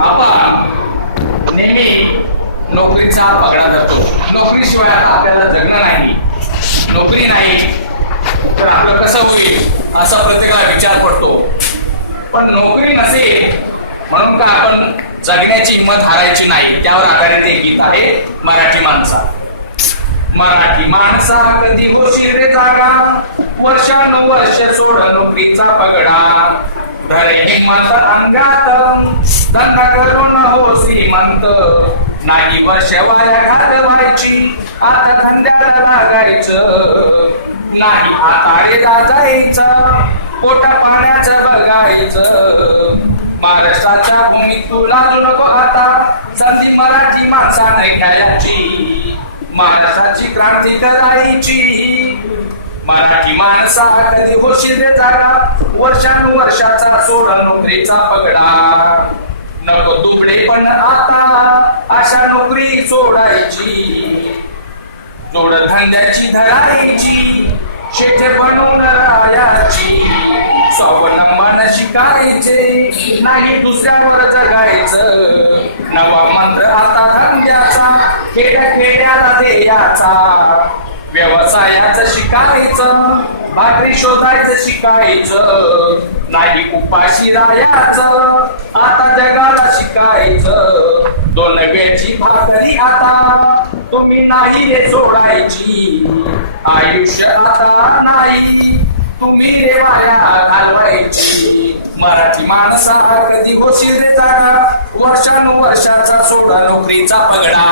आपण नेहमी नोकरीचा पगडा धरतो. नोकरीशिवाय आता आपल्याला जगणं नाही. नोकरी नाही तर आपलं कसं होईल असा प्रत्येकाला विचार पडतो. पण नोकरी नसेल म्हणून का आपण जगण्याची हिंमत हारायची नाही? त्यावर आधारित एक गीत आहे मराठी माणसा. मराठी माणसा कधी होशील रे जागा? वर्षानुवर्ष सोड नोकरीचा पगडा. धरे हिंमत अंगात. धंदा करून हो श्रीमंत. नाही वर्ष वाया घालवायची आता धंद्याला लागायचं. नाही आता रे जायचं पोटा पाण्याचं बघायचं. महाराष्ट्राच्या भूमीत तू लाजू नको आता संधी मराठी माणसा नाही घ्यायची. महाराष्ट्राची क्रांती करायची. मराठी माणसा कधी होशील रे जागा वर्षानुवर्षाचा सोड नोकरीचा पगडा. नको दुबडे पण आता अशा नोकरी सोडायची. जोड धंद्याची धरायची शेते बनवून राहायची. स्वावलंबन शिकायचे नाही दुसऱ्यावर जगायचं. नवा मंत्र आता धंद्याचा खेड्या खेड्याला देयाचा. व्यवसायाचं शिकायचं भाकरी शोधायचं शिकायचं. नाही उपाशी राहायचं आता जगाला शिकायचं. दोन वेळची भाकरी आता तुम्ही नाही रे सोडायची. आयुष्य आता नाही तुम्ही रे वाया घालवायची. मराठी माणसा कधी होशील रे जागा? वर्षानुवर्षाचा सोडा नोकरीचा पगडा.